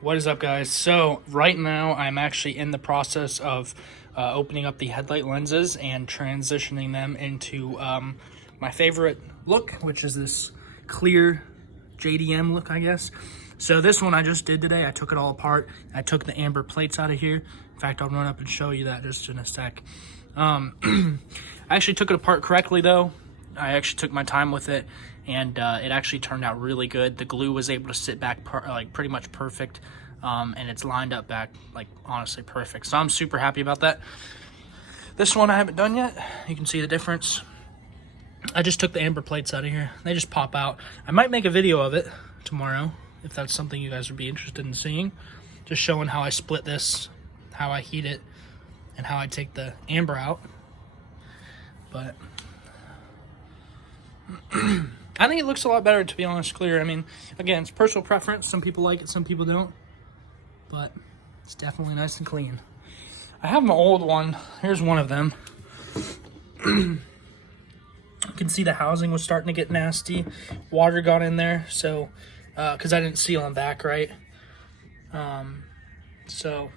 What is up, guys? So right now I'm actually in the process of opening up the headlight lenses and transitioning them into my favorite look, which is this clear JDM look, I guess. So this one I just did today. I took it all apart. I took the amber plates out of here. In fact, I'll run up and show you that just in a sec. I actually took it apart correctly though. I actually took my time with it, and it actually turned out really good. The glue was able to sit back like pretty much perfect, and it's lined up back like honestly perfect. So I'm super happy about that. This one I haven't done yet. You can see the difference. I just took the amber plates out of here. They just pop out. I might make a video of it tomorrow if that's something you guys would be interested in seeing. Just showing how I split this, how I heat it, and how I take the amber out. But I think it looks a lot better, to be honest, clear. I mean, again, it's personal preference. Some people like it, some people don't. But it's definitely nice and clean. I have my old one. Here's one of them. You can see the housing was starting to get nasty. Water got in there, so because I didn't seal them back right. So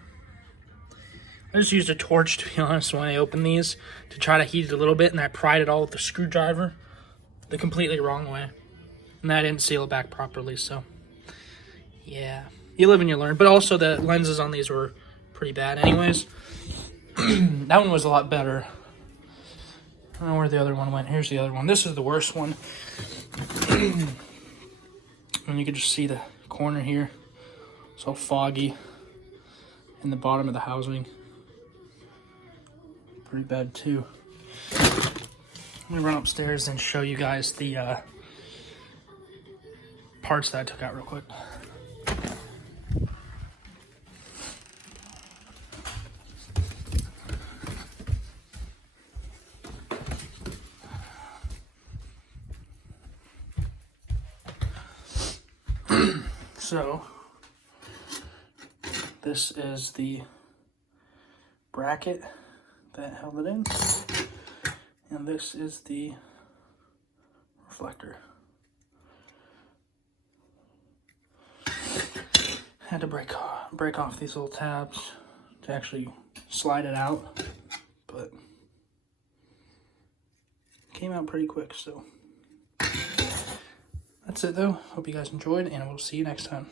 I just used a torch, to be honest, when I opened these to try to heat it a little bit, and I pried it all with the screwdriver the completely wrong way, and I didn't seal it back properly. So yeah, you live and you learn. But also the lenses on these were pretty bad anyways. That one was a lot better. I don't know where the other one went. Here's the other one. This is the worst one. And you can just see the corner here. It's all foggy in the bottom of the housing. Pretty bad too. I'm gonna run upstairs and show you guys the parts that I took out real quick. So this is the bracket that held it in, and this is the reflector. Had to break off these little tabs to actually slide it out, but came out pretty quick. So that's it though. Hope you guys enjoyed, and we'll see you next time.